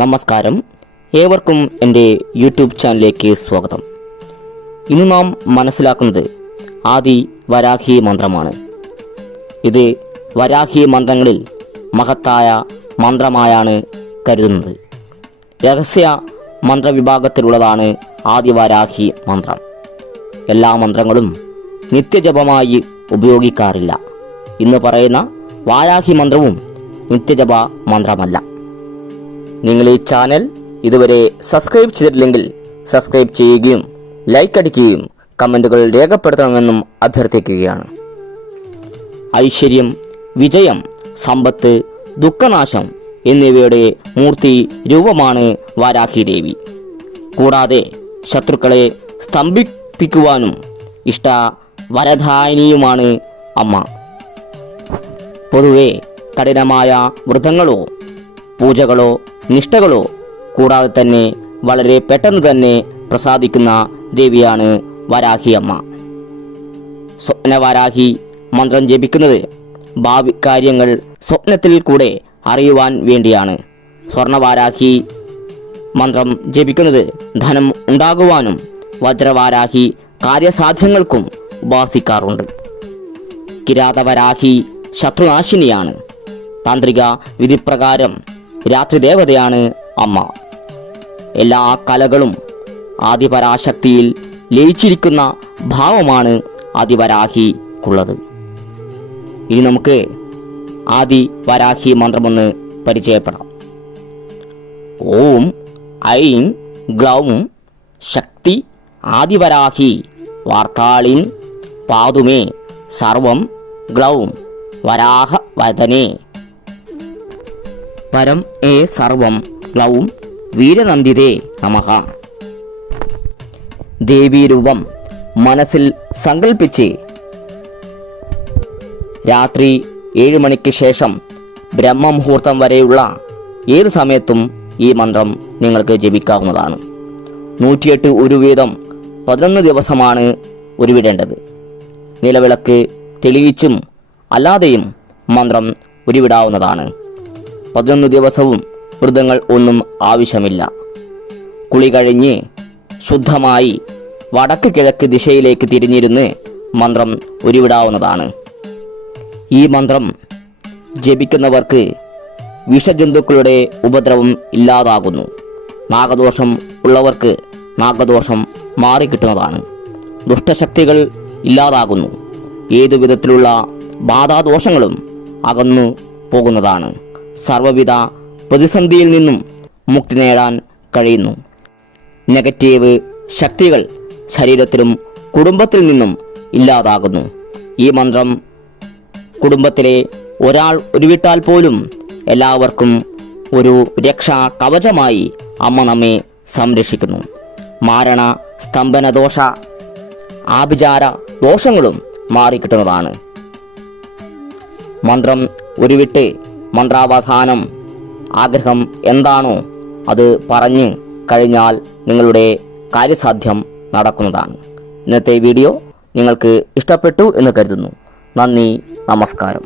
നമസ്കാരം, ഏവർക്കും എൻ്റെ യൂട്യൂബ് ചാനലിലേക്ക് സ്വാഗതം. ഇന്ന് നാം മനസ്സിലാക്കുന്നത് ആദി വരാഹി മന്ത്രമാണ്. ഇത് വരാഹി മന്ത്രങ്ങളിൽ മഹത്തായ മന്ത്രമായാണ് കരുതുന്നത്. രഹസ്യ മന്ത്രവിഭാഗത്തിലുള്ളതാണ് ആദി വരാഹി മന്ത്രം. എല്ലാ മന്ത്രങ്ങളും നിത്യജപമായി ഉപയോഗിക്കാറില്ല. ഇന്ന് പറയുന്ന വാരാഹി മന്ത്രവും നിത്യജപ മന്ത്രമല്ല. നിങ്ങൾ ഈ ചാനൽ ഇതുവരെ സബ്സ്ക്രൈബ് ചെയ്തിട്ടില്ലെങ്കിൽ സബ്സ്ക്രൈബ് ചെയ്യുകയും ലൈക്ക് അടിക്കുകയും കമൻറ്റുകൾ രേഖപ്പെടുത്തണമെന്നും അഭ്യർത്ഥിക്കുകയാണ്. ഐശ്വര്യം, വിജയം, സമ്പത്ത്, ദുഃഖനാശം എന്നിവയുടെ മൂർത്തി രൂപമാണ് വാരാഹി ദേവി. കൂടാതെ ശത്രുക്കളെ സ്തംഭിപ്പിക്കുവാനും ഇഷ്ട വരദായിനിയുമാണ് അമ്മ. പൊതുവെ കഠിനമായ വ്രതങ്ങളോ പൂജകളോ നിഷ്ഠകളോ കൂടാതെ തന്നെ വളരെ പെട്ടെന്ന് തന്നെ പ്രസാദിക്കുന്ന ദേവിയാണ് വരാഹി അമ്മ. സ്വപ്നവാരാഹി മന്ത്രം ജപിക്കുന്നത് ഭാവി കാര്യങ്ങൾ സ്വപ്നത്തിൽ കൂടെ അറിയുവാൻ വേണ്ടിയാണ്. സ്വർണവാരാഹി മന്ത്രം ജപിക്കുന്നത് ധനം ഉണ്ടാകുവാനും വജ്രവാരാഹി കാര്യസാധ്യങ്ങൾക്കും ഉപാസിക്കാറുണ്ട്. കിരാതവരാഹി ശത്രുനാശിനിയാണ്. താന്ത്രിക വിധിപ്രകാരം രാത്രി ദേവതയാണ് അമ്മ. എല്ലാ കലകളും ആദിപരാശക്തിയിൽ ലയിച്ചിരിക്കുന്ന ഭാവമാണ് ആദിവരാഹിക്കുള്ളത്. ഇനി നമുക്ക് ആദി വരാഹി മന്ത്രമൊന്ന് പരിചയപ്പെടാം. ഓം ഐം ഗ്ലൗം ശക്തി ആദിവരാഹി വാർത്താളിൻ പാതുമേ സർവം ഗ്ലൗം വരാഹ വദനേ പരം ഏ സർവം ഗ്ലൗം വീരനന്ദിതേ നമഃ. ദേവീരൂപം മനസ്സിൽ സങ്കല്പിച്ച് രാത്രി 7 മണിക്ക് ശേഷം ബ്രഹ്മമുഹൂർത്തം വരെയുള്ള ഏത് സമയത്തും ഈ മന്ത്രം നിങ്ങൾക്ക് ജപിക്കാവുന്നതാണ്. 108 ഉരുവീതം 11 ദിവസമാണ് ഉരുവിടേണ്ടത്. നിലവിളക്ക് തെളിയിച്ചും അല്ലാതെയും മന്ത്രം ഉരുവിടാവുന്നതാണ്. 11 ദിവസവും വ്രതങ്ങൾ ഒന്നും ആവശ്യമില്ല. കുളി കഴിഞ്ഞ് ശുദ്ധമായി വടക്ക് കിഴക്ക് ദിശയിലേക്ക് തിരിഞ്ഞിരുന്ന് മന്ത്രം ഉരുവിടാവുന്നതാണ്. ഈ മന്ത്രം ജപിക്കുന്നവർക്ക് വിഷജന്തുക്കളുടെ ഉപദ്രവം ഇല്ലാതാകുന്നു. നാഗദോഷം ഉള്ളവർക്ക് നാഗദോഷം മാറിക്കിട്ടുന്നതാണ്. ദുഷ്ടശക്തികൾ ഇല്ലാതാകുന്നു. ഏതു വിധത്തിലുള്ള ബാധാദോഷങ്ങളും അകന്നു പോകുന്നതാണ്. സർവവിധ പ്രതിസന്ധിയിൽ നിന്നും മുക്തി നേടാൻ കഴിയുന്നു. നെഗറ്റീവ് ശക്തികൾ ശരീരത്തിലും കുടുംബത്തിൽ നിന്നും ഇല്ലാതാകുന്നു. ഈ മന്ത്രം കുടുംബത്തിലെ ഒരാൾ ഉരുവിട്ടാൽ പോലും എല്ലാവർക്കും ഒരു രക്ഷാ കവചമായി അമ്മ നമ്മെ സംരക്ഷിക്കുന്നു. മാരണ സ്തംഭന ദോഷ ആഭിചാര ദോഷങ്ങളും മാറിക്കിട്ടുന്നതാണ്. മന്ത്രം ഉരുവിട്ട് മന്ത്രാവസാനം ആഗ്രഹം എന്താണോ അത് പറഞ്ഞ് കഴിഞ്ഞാൽ നിങ്ങളുടെ കാര്യസാധ്യം നടക്കുന്നതാണ്. ഇന്നത്തെ വീഡിയോ നിങ്ങൾക്ക് ഇഷ്ടപ്പെട്ടു എന്ന് കരുതുന്നു. നന്ദി, നമസ്കാരം.